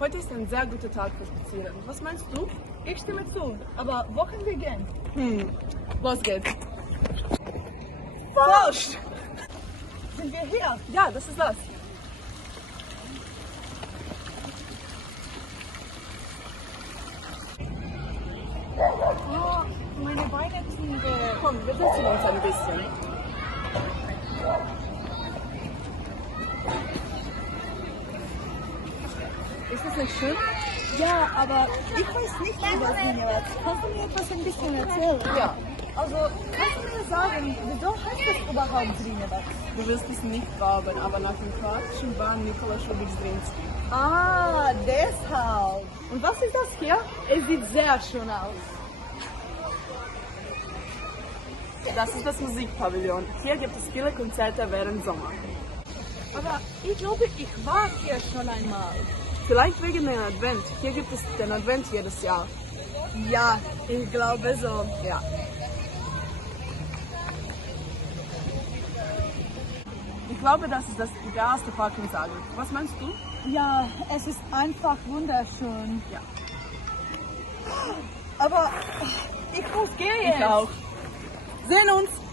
Heute ist ein sehr guter Tag für Spazieren. Was meinst du? Ich stimme zu, aber wo können wir gehen? Los geht's. Falsch! Sind wir hier? Ja, das ist das. Oh, meine Beine tun weh. Komm, wir setzen uns ein bisschen. Ist das nicht schön? Ja, aber ich weiß nicht über Vineyard. Kannst du mir etwas ein bisschen erzählen? Ja. Also, kannst du mir sagen, wieso heißt es überhaupt Vineyard? Du wirst es nicht glauben, aber nach dem kroatischen Bahn Nikola Šubić-Zrinski. Ah, deshalb. Und was ist das hier? Es sieht sehr schön aus. Das ist das Musikpavillon. Hier gibt es viele Konzerte während Sommer. Aber ich glaube, ich war hier schon einmal. Vielleicht wegen dem Advent. Hier gibt es den Advent jedes Jahr. Ja, ich glaube so. Ja. Ich glaube, das ist das idealste Park in Zagreb. Was meinst du? Ja, es ist einfach wunderschön. Ja. Aber ich muss gehen. Ich auch. Sehen uns!